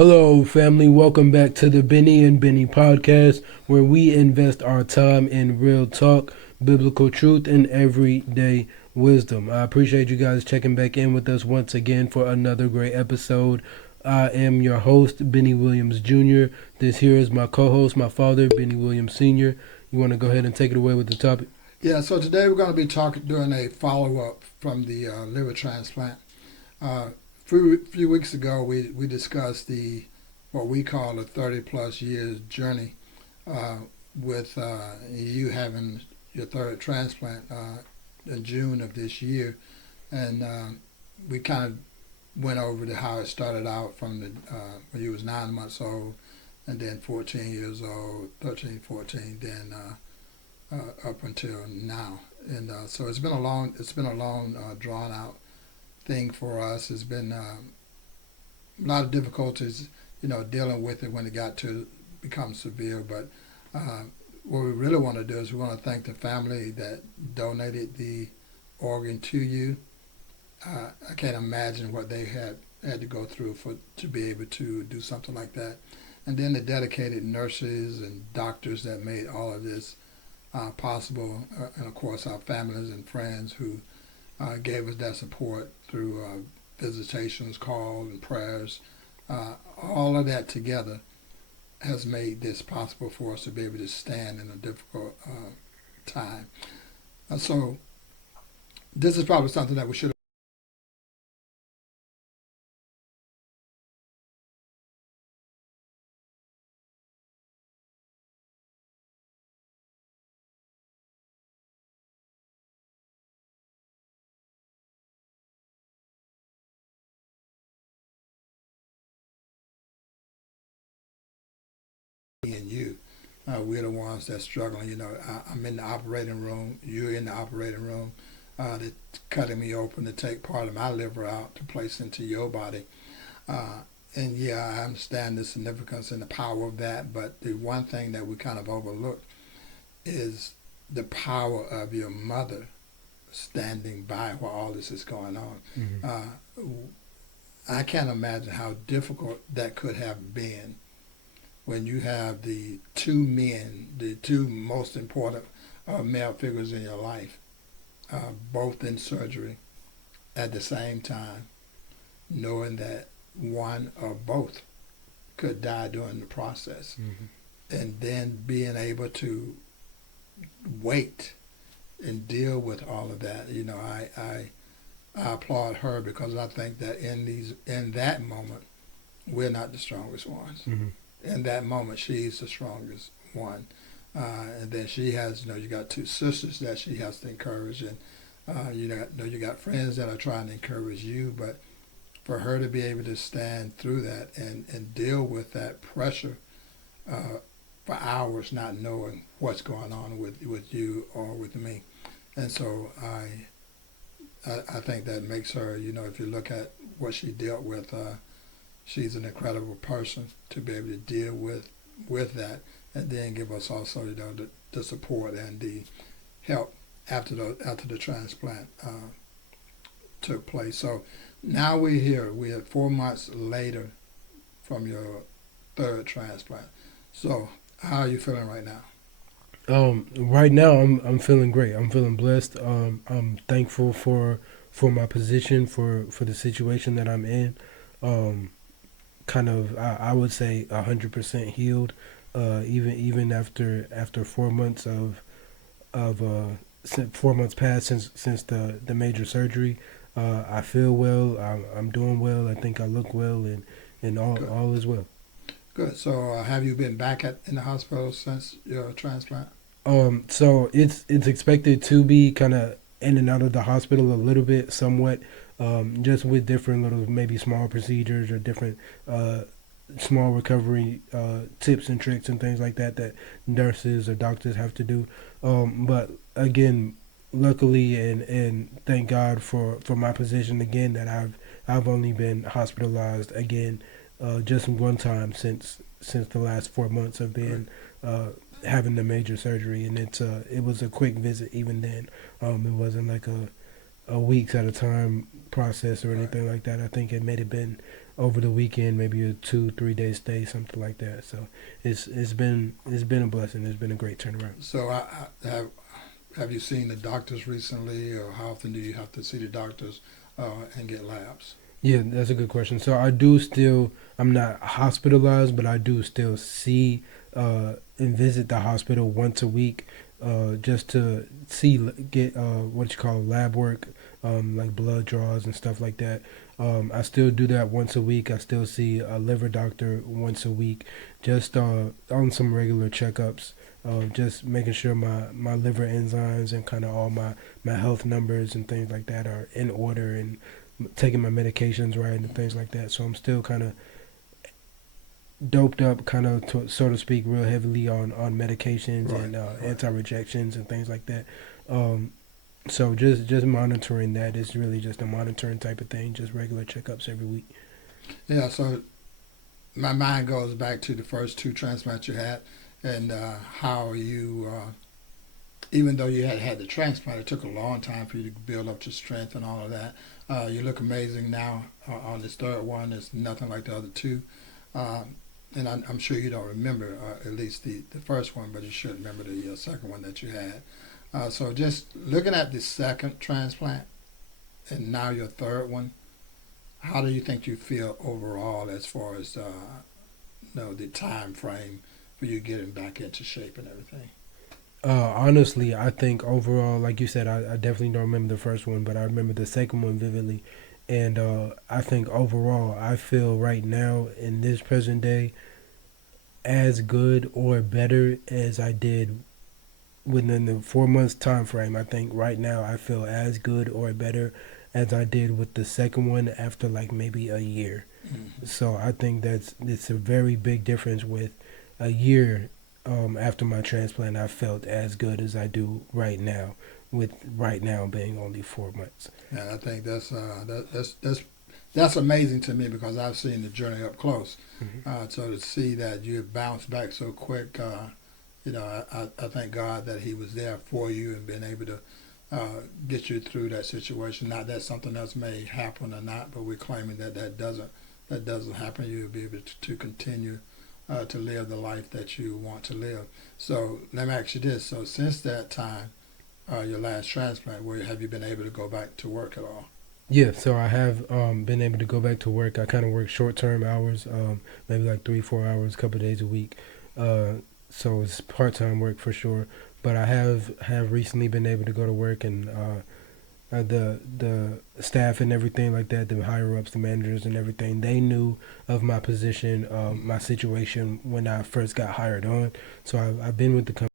Hello, family. Welcome back to the Bennie and Bennie podcast, where we invest our time in real talk, biblical truth, and everyday wisdom. I appreciate you guys checking back in with us once again for another great episode. I am your host, Bennie Williams Jr. This here is my co-host, my father, Bennie Williams Sr. You want to go ahead and take it away with the topic? Yeah, so today we're going to be doing a follow up from the liver transplant. A few weeks ago, we discussed what we call a 30 plus years journey uh, with you having your third transplant in June of this year. And we kind of went over how it started out from when you was 9 months old, and then 14 years old, 13, 14, then up until now. And so it's been a long, drawn out thing for us. It's been a lot of difficulties, dealing with it when it got to become severe. But uh, what we really want to do is we want to thank the family that donated the organ to you. I can't imagine what they had to go through to be able to do something like that. And then the dedicated nurses and doctors that made all of this possible, and of course our families and friends who gave us that support through visitations, calls, and prayers. All of that together has made this possible for us to be able to stand in a difficult time. So this is probably something that we should have and you. We're the ones that's struggling. I'm in the operating room. You're in the operating room. They're cutting me open to take part of my liver out to place into your body. Uh, and yeah, I understand the significance and the power of that. But the one thing that we kind of overlook is the power of your mother standing by while all this is going on. Mm-hmm. I can't imagine how difficult that could have been when you have the two men, the two most important male figures in your life, both in surgery at the same time, knowing that one or both could die during the process, Mm-hmm. and then being able to wait and deal with all of that. I applaud her because I think that in that moment we're not the strongest ones. Mm-hmm. In that moment, she's the strongest one. And then she has, you got two sisters that she has to encourage, and you got friends that are trying to encourage you. But for her to be able to stand through that and deal with that pressure uh, for hours, not knowing what's going on with you or with me, and so I think that makes her, if you look at what she dealt with. She's an incredible person to be able to deal with that, and then give us also the support and the help after the transplant took place. So now we're here. We're 4 months later from your third transplant. So how are you feeling right now? Right now I'm feeling great. I'm feeling blessed. I'm thankful for my position, for the situation that I'm in. Um, Kind of I would say 100% healed. Even after 4 months of 4 months passed since the major surgery. I feel well. I'm doing well. I think I look well, and Good, all is well. good. So have you been back in the hospital since your transplant? So it's expected to be kind of in and out of the hospital a little bit, somewhat, just with different little maybe small procedures or different uh, small recovery tips and tricks and things like that that nurses or doctors have to do. But again, luckily and thank God for my position again that I've only been hospitalized again just one time since the last 4 months of Great. being uh, having the major surgery, and it was a quick visit even then. It wasn't like a weeks at a time process or Right. anything like that. I think it may have been over the weekend, maybe a 2 3 day stay, something like that. So it's been a blessing. It's been a great turnaround. So have you seen the doctors recently, or how often do you have to see the doctors and get labs? Yeah, that's a good question. So I do still, I'm not hospitalized, but I do still see and visit the hospital once a week, just to see get what you call lab work, like blood draws and stuff like that. I still do that once a week. I still see a liver doctor once a week, just on some regular checkups. Just making sure my liver enzymes and kind of all my health numbers and things like that are in order, and taking my medications right and things like that. So I'm still kind of doped up, kind of so to speak, real heavily on medications Right, and right. anti-rejections and things like that. Um, so just monitoring that is really just a monitoring type of thing, just regular checkups every week. Yeah. So my mind goes back to the first two transplants you had, and how you, even though you had had the transplant, it took a long time for you to build up your strength and all of that. You look amazing now on this third one. It's nothing like the other two. Uh, and I'm sure you don't remember at least the first one, but you should remember the second one that you had. So just looking at the second transplant and now your third one, how do you think you feel overall as far as the time frame for you getting back into shape and everything? Honestly, I think overall, like you said, I definitely don't remember the first one, but I remember the second one vividly. And I think overall, I feel right now in this present day as good or better as I did within the 4 months time frame. I think right now I feel as good or better as I did with the second one after like maybe a year. Mm-hmm. So I think it's a very big difference. With a year after my transplant, I felt as good as I do right now, with right now being only 4 months. And I think that's amazing to me because I've seen the journey up close. Hmm. So to see that you bounced back so quick, I thank God that He was there for you and been able to get you through that situation. Not that something else may happen or not, but we're claiming that that doesn't happen. You'll be able to continue to live the life that you want to live. So let me ask you this: so since that time, your last transplant, where have you been able to go back to work at all? Yeah, so I have been able to go back to work. I kind of work short term hours, maybe like 3 4 hours, a couple of days a week. Uh, so it's part time work for sure. But I have recently been able to go to work, and the staff and everything like that, the higher ups, the managers and everything, they knew of my position, my situation when I first got hired on. So I've been with the company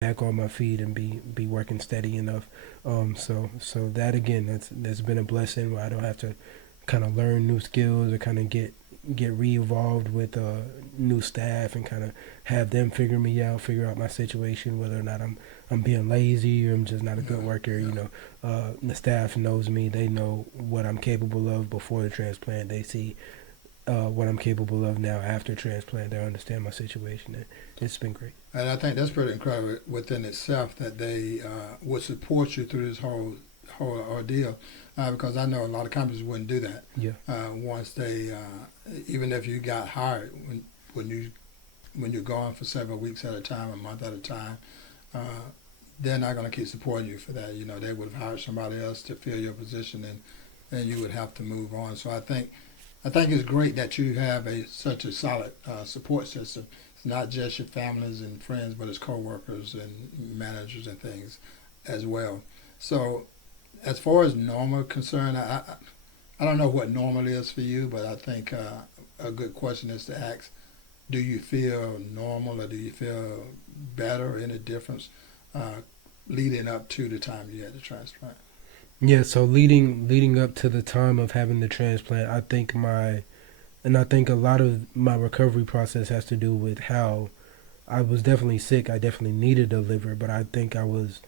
back on my feet and be working steady enough. So that again, that's been a blessing where I don't have to kind of learn new skills or kind of get re-involved with new staff and kind of have them figure out my situation, whether or not I'm being lazy or I'm just not a good Yeah, worker. yeah. The staff knows me. They know what I'm capable of before the transplant. They see what I'm capable of now after transplant. They understand my situation. And it's been great. And I think that's pretty incredible within itself that they would support you through this whole ordeal, because I know a lot of companies wouldn't do that. Yeah. Once they, even if you got hired, when you when you're gone for several weeks at a time, a month at a time, uh, they're not going to keep supporting you for that. They would have hired somebody else to fill your position, and you would have to move on. So I think it's great that you have such a solid support system. It's not just your families and friends, but it's coworkers and managers and things as well. So as far as normal concern, I don't know what normal is for you, but I think a good question is to ask: do you feel normal, or do you feel better, or any difference uh, leading up to the time you had the transplant? Yeah, so leading up to the time of having the transplant, I think And I think a lot of my recovery process has to do with how I was definitely sick. I definitely needed a liver, but I think I was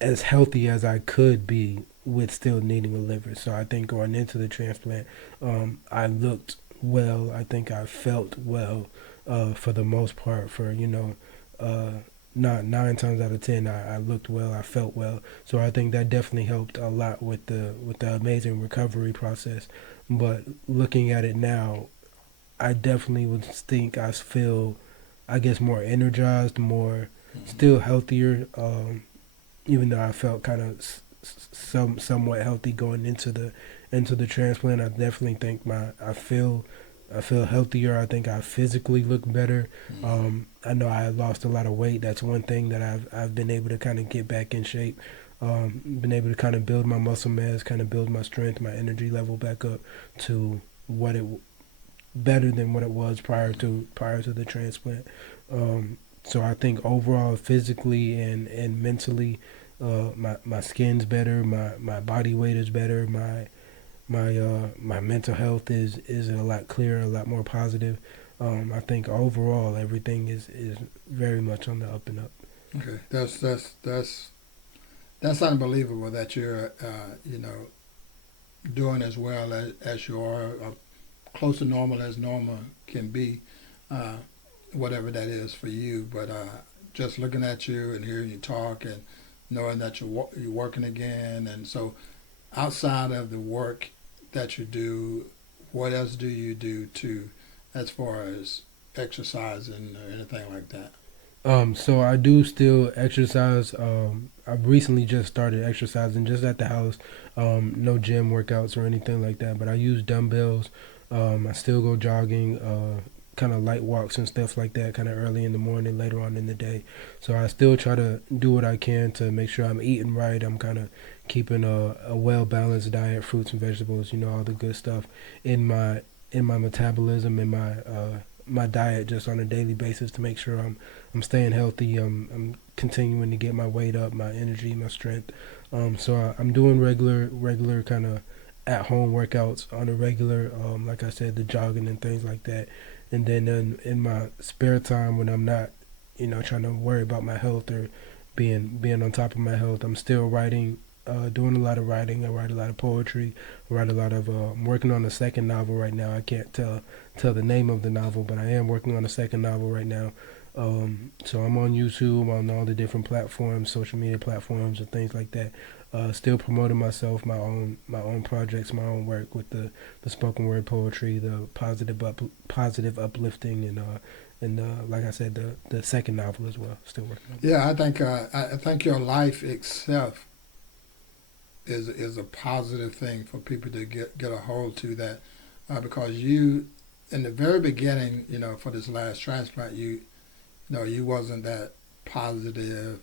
as healthy as I could be with still needing a liver. So I think going into the transplant, I looked well. I think I felt well for the most part. For uh, not 9 times out of 10, I looked well. I felt well. So I think that definitely helped a lot with the amazing recovery process. But looking at it now, I definitely would think I feel, I guess, more energized, more Hmm. still healthier. Even though I felt kind of somewhat healthy going into the transplant, I definitely think I feel healthier. I think I physically look better. Hmm. I know I lost a lot of weight. That's one thing that I've been able to kind of get back in shape. Been able to kind of build my muscle mass, kind of build my strength, my energy level back up to what it better than what it was prior to the transplant. So I think overall, physically and mentally, my skin's better, my body weight is better, my mental health is a lot clearer, a lot more positive. I think overall everything is very much on the up and up. Okay, that's unbelievable that you're doing as well as you are, close to normal as normal can be, uh, whatever that is for you. But just looking at you and hearing you talk and knowing that you're working again, and so outside of the work that you do, what else do you do to, as far as exercising or anything like that? So I do still exercise. I've recently just started exercising just at the house. No gym workouts or anything like that, but I use dumbbells. I still go jogging, kind of light walks and stuff like that, kind of early in the morning, later on in the day. So I still try to do what I can to make sure I'm eating right. I'm kind of keeping a well balanced diet, fruits and vegetables, all the good stuff in my metabolism, in my diet just on a daily basis to make sure I'm staying healthy. I'm continuing to get my weight up, my energy, my strength. I'm doing regular kind of at home workouts on a regular, like I said, the jogging and things like that. And then in my spare time when I'm not, trying to worry about my health or being on top of my health, I'm still writing. Doing a lot of writing. I write a lot of poetry. I write a lot of. I'm working on a second novel right now. I can't tell the name of the novel, but I am working on a second novel right now. So I'm on YouTube, on all the different platforms, social media platforms, and things like that. Still promoting myself, my own projects, my own work with the spoken word poetry, the positive uplifting, and like I said, the second novel as well. Still working on Yeah, I think your life itself is a positive thing for people to get a hold to that, because you, in the very beginning, for this last transplant, you wasn't that positive,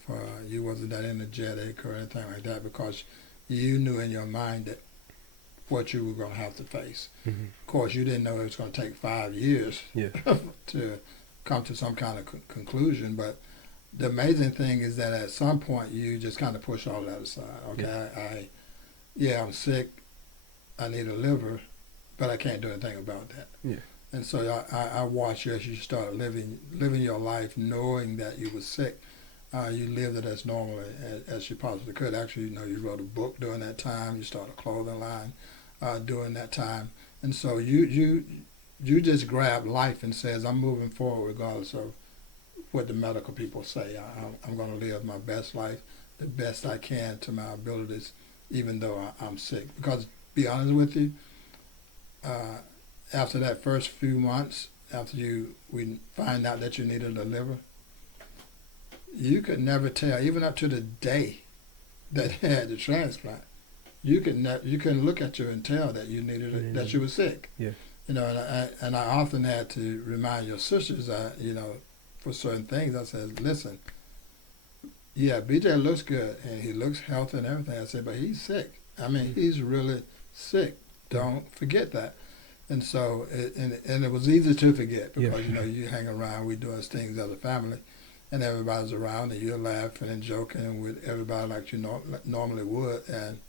you wasn't that energetic or anything like that, because you knew in your mind that what you were going to have to face. that. Hmm. Of course, you didn't know it was going to take 5 years Yeah. to come to some kind of conclusion, but the amazing thing is that at some point you just kind of push all that aside. Yeah. Okay, yeah, I'm sick. I need a liver, but I can't do anything about that. Yeah. And so I watched you as you started living your life, knowing that you were sick. You lived it as normally as you possibly could. Actually, you wrote a book during that time. You started a clothing line during that time, and so you just grabbed life and says, "I'm moving forward regardless of what the medical people say. I'm going to live my best life, the best I can to my abilities, even though I'm sick." Because, to be honest with you, uh, after that first few months, after we find out that you needed a liver, you could never tell, even up to the day that you had the transplant. You can look at you and tell that you needed it, that And, you were sick. yeah. And I often had to remind your sisters, for certain things. I said, listen, yeah, BJ looks good and he looks healthy and everything. I said, but he's sick. I mean, he's really sick. Yeah. Don't forget that. And so, and it was easy to forget Yeah. because you hang around, we doing things as a family, and everybody's around, and you're laughing and joking with everybody like you normally would, and